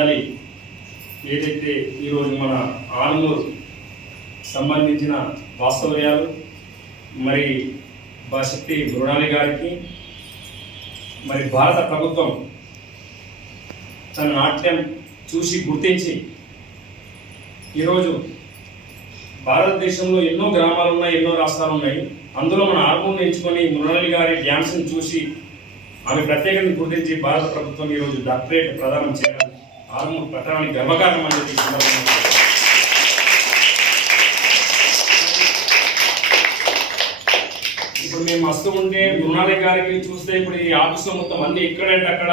మండలి ఏదైతే ఈరోజు మన ఆలమూరు సంబంధించిన వాస్తవ్యాలు మరి బాశక్తి మృణాలి గారికి మరి భారత ప్రభుత్వం తన నాట్యం చూసి గుర్తించి ఈరోజు భారతదేశంలో ఎన్నో గ్రామాలు ఉన్నాయి ఎన్నో రాష్ట్రాలు ఉన్నాయి అందులో మన ఆర్మూర్ని ఎంచుకొని మృణాలి గారి డ్యాన్స్ని చూసి ఆమె ప్రత్యేకతను గుర్తించి భారత ప్రభుత్వం ఈరోజు డాక్టరేట్ ప్రదానం చేయాలి ఆరుమూరు పట్టణానికి గర్వకారణం అనేది ఇప్పుడు మేము వస్తూ ఉంటే మృణాలయ గారికి చూస్తే ఇప్పుడు ఈ ఆఫీస్లో మొత్తం అన్ని ఎక్కడంటే అక్కడ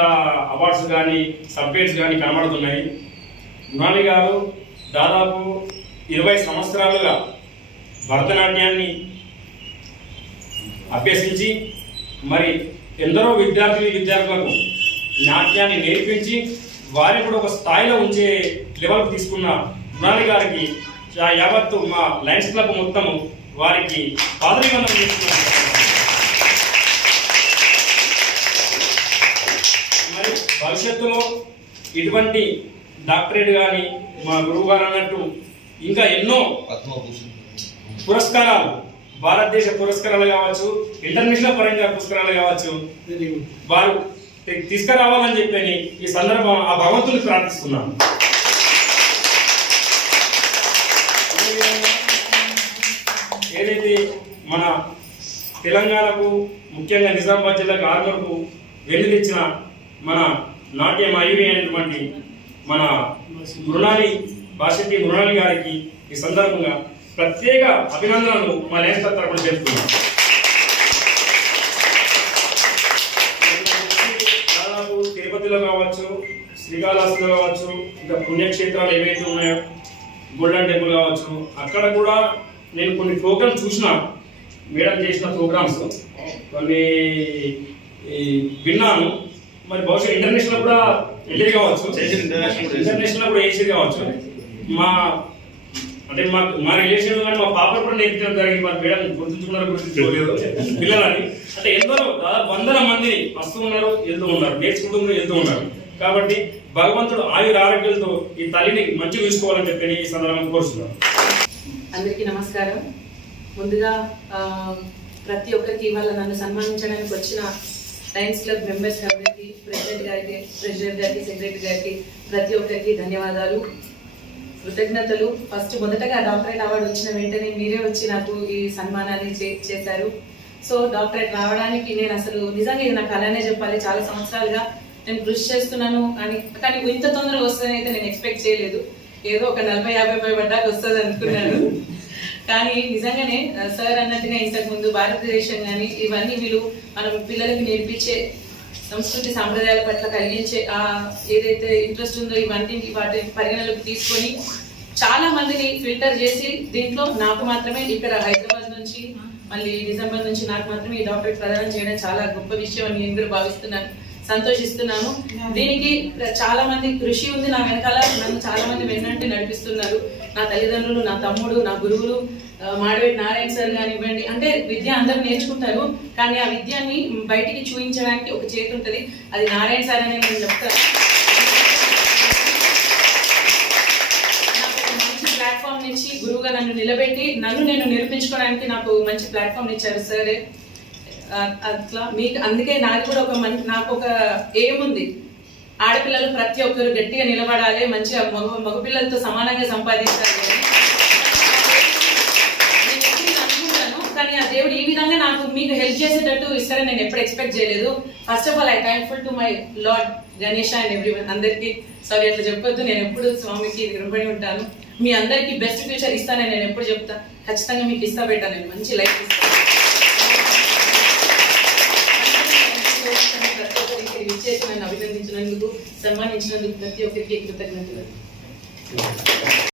అవార్డ్స్ కానీ సబ్జెక్ట్స్ కానీ కనబడుతున్నాయి. మృణాలి గారు దాదాపు ఇరవై సంవత్సరాలుగా భరతనాట్యాన్ని అభ్యసించి మరి ఎందరో విద్యార్థులు విద్యార్థులకు నాట్యాన్ని నేర్పించి వారిని కూడా ఒక స్థాయిలో ఉంచే లెవెల్కి తీసుకున్న మృణాలి గారికి యా- యావత్తు మా లయన్స్ క్లబ్ మొత్తము వారికి పాదరీవందనం చేస్తున్నాం మరి భవిష్యత్తులో ఇటువంటి డాక్టరేట్ కానీ మా గురువు గారు అన్నట్టు ఇంకా ఎన్నో పురస్కారాలు భారతదేశ పురస్కారాలు కావచ్చు ఇంటర్నేషనల్ పరంగా పురస్కారాలు కావచ్చు వారు తీసుకురావాలని చెప్పని ఈ సందర్భం ఆ భగవంతుని ప్రార్థిస్తున్నాను. ఏదైతే మన తెలంగాణకు ముఖ్యంగా నిజామాబాద్ జిల్లాకు ఆర్మర్కు వెన్నుదిచ్చిన మన నాట్య మయూరి అయినటువంటి మన మృణాలి భాషకి మృణాలి గారికి ఈ సందర్భంగా ప్రత్యేక అభినందనలు మా లేఖ తరపున తెలుపుతున్నాం దాదాపు తిరుపతిలో కావచ్చు శ్రీకాళహస్తిలో కావచ్చు ఇంకా పుణ్యక్షేత్రాలు ఏవైతే ఉన్నాయో గోల్డెన్ టెంపుల్ కావచ్చు అక్కడ కూడా నేను కొన్ని ప్రోగ్రామ్స్ చూసిన. మేడం చేసిన ప్రోగ్రామ్స్. కొన్ని విన్నాను. మరి బహుశా ఇంటర్నేషనల్ కూడా వెళ్ళి కావచ్చు. ఇంటర్నేషనల్ కూడా వేసేది కావచ్చు. మా అంటే మాకు మా రిలేషన్ కానీ మా పాప కూడా నేర్పించడం జరిగింది. మా మేడం గుర్తుంచుకున్నారు గుర్తుంచుకోలేదు పిల్లలని. అంటే ఎందరో దాదాపు వందల మంది వస్తూ ఉన్నారు వెళ్తూ ఉన్నారు. నేర్చుకుంటూ వెళ్తూ ఉన్నారు. కాబట్టి భగవంతుడు ఆయుర ఆరోగ్యాలతో ఈ తల్లిని మంచి చూసుకోవాలని చెప్పి ఈ సందర్భంగా కోరుతున్నాను అందరికీ నమస్కారం. ముందుగా ప్రతి ఒక్కరికి ఇవాళ నన్ను సన్మానించడానికి వచ్చిన లయన్స్ క్లబ్ మెంబర్స్ అందరికీ ప్రెసిడెంట్ గారికి ప్రెసిడెంట్ గారికి సెక్రటరీ గారికి ప్రతి ఒక్కరికి ధన్యవాదాలు. కృతజ్ఞతలు. ఫస్ట్ మొదటగా డాక్టరేట్ అవార్డు వచ్చిన వెంటనే మీరే వచ్చి నాకు ఈ సన్మానాన్ని చేశారు. సో డాక్టరేట్ రావడానికి నేను అసలు నిజంగా ఇది నాకు అలానే చెప్పాలి. చాలా సంవత్సరాలుగా నేను కృషి చేస్తున్నాను అని కానీ ఇంత తొందరగా వస్తుందని అయితే నేను ఎక్స్పెక్ట్ చేయలేదు. ఏదో ఒక నలభై యాభై పై పడ్డాక వస్తుంది అనుకున్నాను. కానీ నిజంగానే సార్ అన్నట్టుగా ఇంతకుముందు భారతదేశం కానీ ఇవన్నీ వీళ్ళు మన పిల్లలకి నేర్పించే సంస్కృతి సాంప్రదాయాల పట్ల కలిగించే ఆ ఏదైతే ఇంట్రెస్ట్ ఉందో ఇవన్నీ వాటి పరిగణలోకి తీసుకొని చాలా మందిని ఫిల్టర్ చేసి దీంట్లో నాకు మాత్రమే ఇక్కడ హైదరాబాద్ నుంచి మళ్ళీ డిసెంబర్ నుంచి నాకు మాత్రమే ఈ డాక్టరేట్ ప్రదానం చేయడం చాలా గొప్ప విషయం అని నేను కూడా భావిస్తున్నాను సంతోషిస్తున్నాను. దీనికి చాలా మంది కృషి ఉంది నా వెనకాల నన్ను చాలా మంది వెన్నంటి నడిపిస్తున్నారు. నా తల్లిదండ్రులు నా తమ్ముడు నా గురువులు మాడవేటి నారాయణ సార్ కానివ్వండి అంటే విద్య అందరూ నేర్చుకుంటారు కానీ ఆ విద్యని బయటికి చూపించడానికి ఒక చేతి ఉంటుంది. అది నారాయణ సార్ అని నేను చెప్తాను. మంచి ప్లాట్ఫామ్ నుంచి గురువుగా నన్ను నిలబెట్టి నన్ను నేను నిరూపించుకోవడానికి నాకు మంచి ప్లాట్ఫామ్ ఇచ్చారు సరే. అట్లా మీకు అందుకే నాకు కూడా ఒక మంచి నాకు ఒక ఏముంది ఉంది. ఆడపిల్లలు ప్రతి ఒక్కరు గట్టిగా నిలబడాలి మంచిగా మగ మగపిల్లలతో సమానంగా సంపాదించాలి నేను కానీ ఆ దేవుడు ఈ విధంగా నాకు మీకు హెల్ప్ చేసేటట్టు ఇస్తారని నేను ఎప్పుడు ఎక్స్పెక్ట్ చేయలేదు. First of all I thankful to my lord Ganesh and everyone అందరికీ సారీ అట్లా చెప్పొద్దు నేను ఎప్పుడు స్వామికి రుణపడి ఉంటాను. మీ అందరికీ బెస్ట్ ఫ్యూచర్ ఇస్తానని నేను ఎప్పుడు చెప్తా. ఖచ్చితంగా మీకు ఇస్తా పెట్టాను. నేను మంచి లైఫ్ ఇస్తాను ప్రతి ఒక్కరికి విచ్చేసి నన్ను అభినందించినందుకు సన్మానించినందుకు ప్రతి ఒక్కరికి కృతజ్ఞతలు